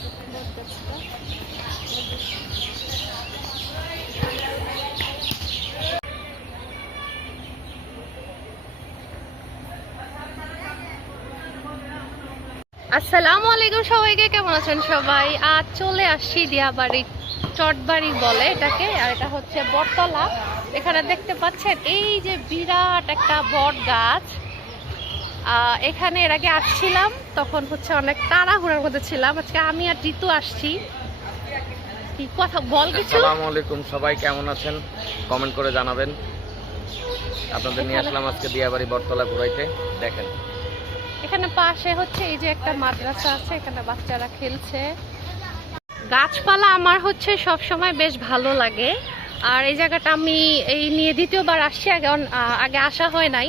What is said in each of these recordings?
যে বট গাছটা। আসসালামু আলাইকুম সবাইকে, কেমন আছেন সবাই? আজ চলে আসছি দিয়াবাড়ি, চটবাড়ি বলে এটাকে, আর এটা হচ্ছে বটতলা। এখানে দেখতে পাচ্ছেন এই যে বিরাট একটা বট গাছ। এখানে এর আগে আসছিলাম, তখন হচ্ছে অনেক তাড়াহুড়ার মধ্যে ছিলাম। আজকে আমি আর জিতু আসছি। কি কথা বল কিছু? আসসালামু আলাইকুম সবাই, কেমন আছেন কমেন্ট করে জানাবেন। আপনাদের নিয়ে আসলাম আজকে দিয়াবাড়ি বটতলা ঘুরাইতে। দেখেন এখানে পাশে হচ্ছে এই যে একটা মাদ্রাসা আছে, এখানে বাচ্চারা খেলছে। গাছপালা আমার হচ্ছে সব সময় বেশ ভালো লাগে। আর এই জায়গাটা আমি এই নিয়ে দ্বিতীয়বার আসছি, আগে আসা হয় নাই।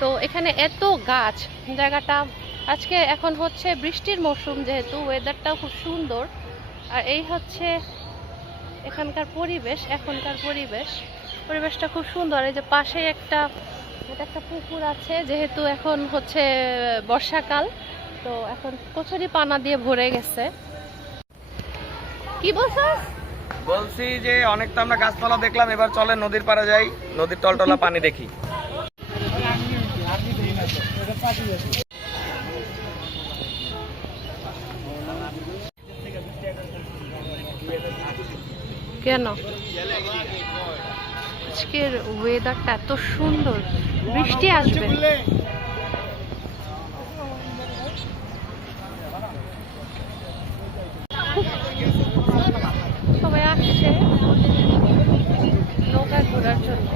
তো এখানে এত গাছ, জায়গাটা আজকে এখন হচ্ছে বৃষ্টির মৌসুম, যেহেতু ওয়েদারটাও খুব সুন্দর। আর এই হচ্ছে এখানকার পরিবেশ, এখনকার পরিবেশটা খুব সুন্দর। এই যে পাশে এটা একটা পুকুর আছে, যেহেতু এখন হচ্ছে বর্ষাকাল, তো এখন কচুরি পানা দিয়ে ভরে গেছে। কি বলছস? বলছি যে অনেক তো আমরা গাছপালা দেখলাম, এবার চলে নদীর পাড়ে যাই, নদীর টলটলা পানি দেখি। কেন আজকের ওয়েদারটা এত সুন্দর, বৃষ্টি আসবে। সবাই আসছে নৌকা ঘোরার জন্য।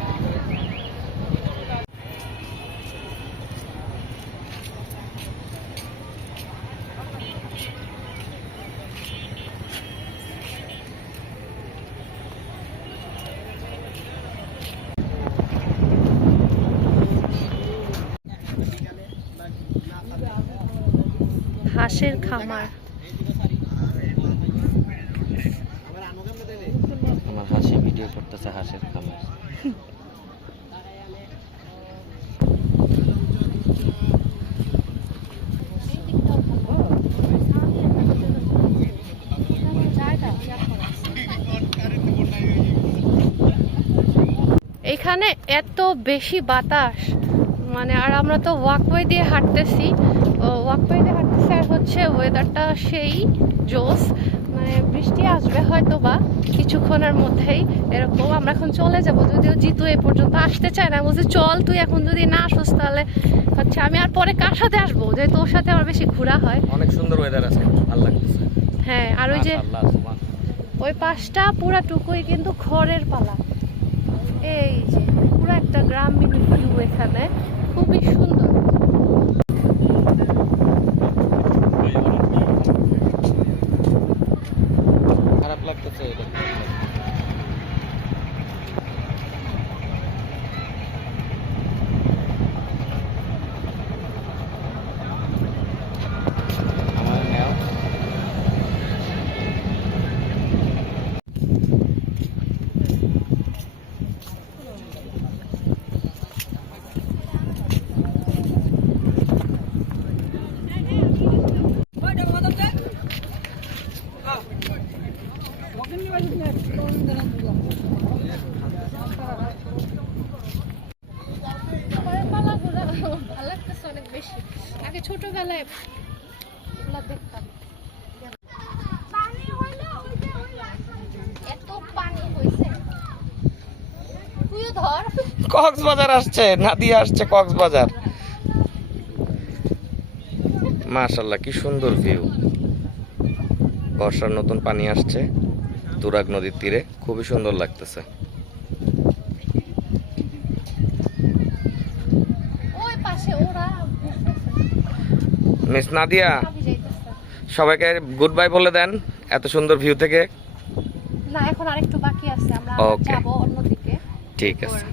হাঁসের খামার। আমার হাসি ভিডিও করতেছে হাঁসের খামার। এখানে এত বেশি বাতাস, মানে আর আমরা তো ওয়াকওয়ে দিয়ে হাঁটতেছি, আর হচ্ছে ওয়েদারটা সেই জোস। মানে বৃষ্টি আসবে হয়তো বা কিছুক্ষণের মধ্যেই এরকম। আমরা এখন চলে যাব, যদিও জিতু এ পর্যন্ত আসতে চায় না। বলছে চল তুই এখন যদি না আসোস তাহলে হচ্ছে আমি আর পরে কার সাথে আসবো, যেহেতু ওর সাথে আমার বেশি ঘোরা হয়। অনেক সুন্দর ওয়েদার আছে, ভালো লাগতেছে। হ্যাঁ, আর ওই যে ওই পাশটা পুরাটুকুই কিন্তু খড়ের পালা। এই যে পুরো একটা গ্রামীণ ভিউ, এখানে খুবই সুন্দর। খারাপ লাগতেছে এটা। অনেক বেশি আগে ছোটবেলায় দেখতাম। এত পানি হয়েছে, তুইও ধর। কক্সবাজার আসছে, নাদিয়া আসছে কক্সবাজার। মাশাআল্লাহ, কি সুন্দর ভিউ। বর্ষার নতুন পানি আসছে তুরাগ নদীর তীরে, খুবই সুন্দর লাগতেছে। ওই পাশে ওরা মিস নাদিয়া, সবাইকে গুড বাই বলে দেন এত সুন্দর ভিউ থেকে। না, এখন আরেকটু বাকি আছে, আমরা যাবো অন্যদিকে। ঠিক আছে।